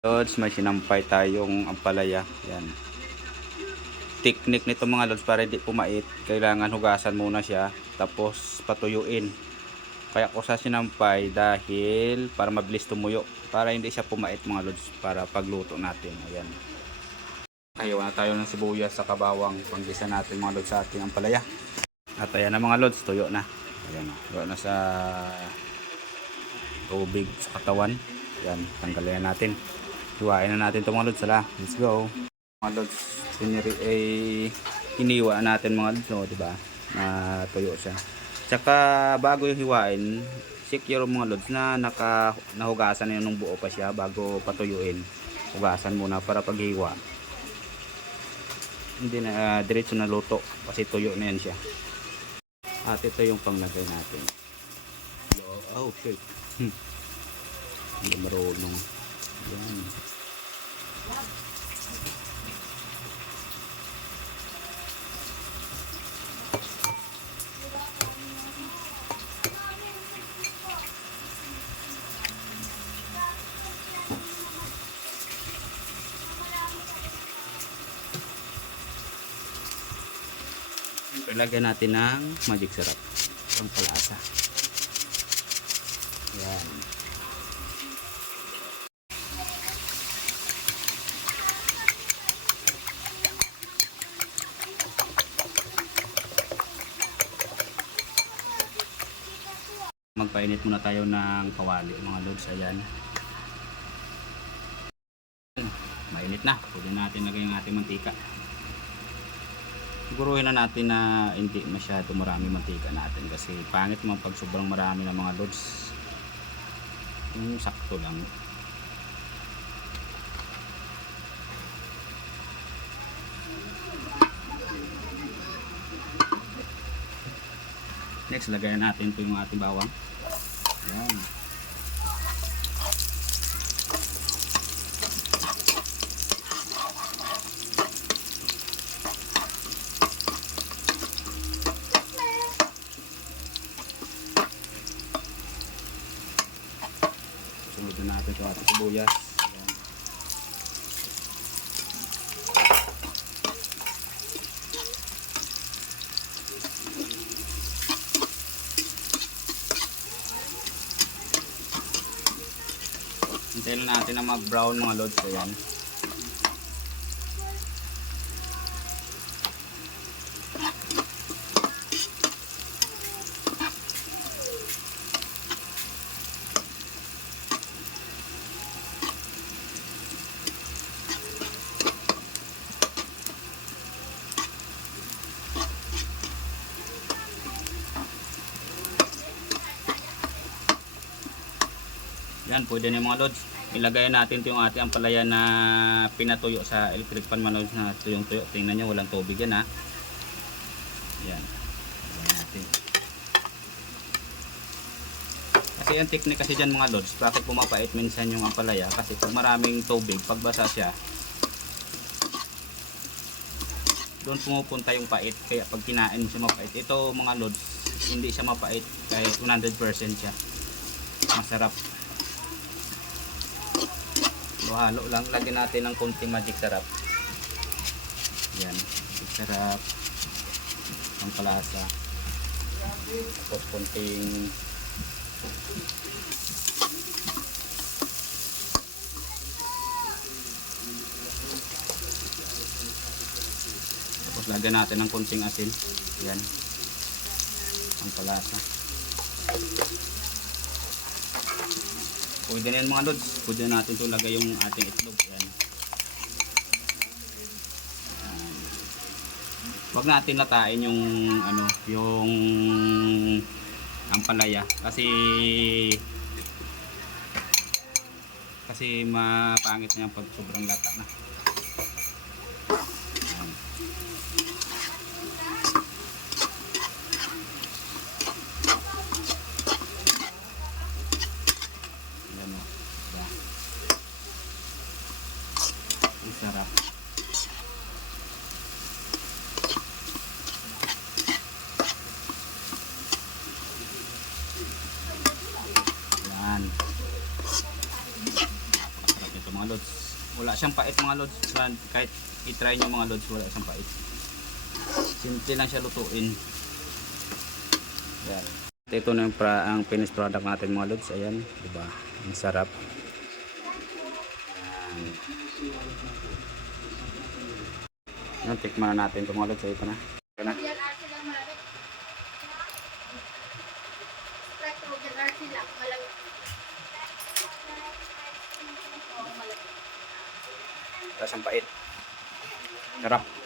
Lods, may sinampay tayong ampalaya. Yan. Technique nito mga lods, para hindi pumait, kailangan hugasan muna siya tapos patuyuin. Kaya ko sa sinampay dahil para mabilis tumuyo, para hindi siya pumait mga lods, para pagluto natin. Ayan. Kayawa na tayo ng sibuyas sa kabawang panggisa natin mga lods sa ating ampalaya. At ayan na mga lods, tuyo na. Ayan, tuyo na sa tubig sa katawan. Ayan, tanggalin na natin. Hiwain na natin ito mga lods. Sala, let's go. Mga lods, hiniwa natin mga lods, no, diba? Na tuyo siya. Tsaka bago yung hiwain, secure mga lods na nahugasan na yun ng buo pa siya bago patuyuin. Hugasan muna para paghiwa hindi na diretso na luto kasi tuyo na yan siya. At ito yung panglagay natin. Oh shit. Hindi marunong. Yan. Ilagay natin ng magic syrup. Ang palasa. Yan. Magpainit muna tayo ng kawali mga lods. Ayan. Mainit na. Pwede natin lagay yung ating mantika. Siguruhin na natin na hindi masyado marami mantika natin kasi pangit naman pag sobrang marami ng mga lods. Yung sakto lang. Next, lagayan natin ito yung ating bawang. Ayan. Sunod na natin ito ating sibuyas. Hintayin natin na mag-brown mga lods. Ayan. Yan, pwede na mga lods. Ilagay natin ito yung ating ampalaya na pinatuyo sa electric pan mga lods na tuyong-tuyo. Tingnan nyo, walang tubig yan ha. Yan. Ilagay natin. Kasi ang technique kasi dyan mga lods, bakit pumapait minsan yung ampalaya? Kasi pag maraming tubig, pagbasa siya, doon pumupunta yung pait. Kaya pag kinain siya mapait. Ito mga lods, hindi siya mapait. Kahit 100% siya. Masarap. Halo lang, lagyan natin ng konting magic syrup. Yan, magic syrup, ang palasa. Tapos konting tapos lagyan natin ng konting asin. Yan, ang palasa. Pwede na yan mga lods. Pwede na natin ito lagay yung ating itlog. Yan. Huwag natin latain yung yung ampalaya kasi mapangit na yan pag sobrang lata na. Sarap. Yan. Napakasarap nito mga lods. lods. Wala siyang pait mga lods. Kahit i-try nyo mga lods, wala siyang pait. Simple lang siya lutuin. Yan. Ito na yung ang finished product natin mga lods. Ayan, diba? Ang sarap. Yan, tikman na natin ito mga lods. Ito na. Ito na. Wala siyang pait. Sarap.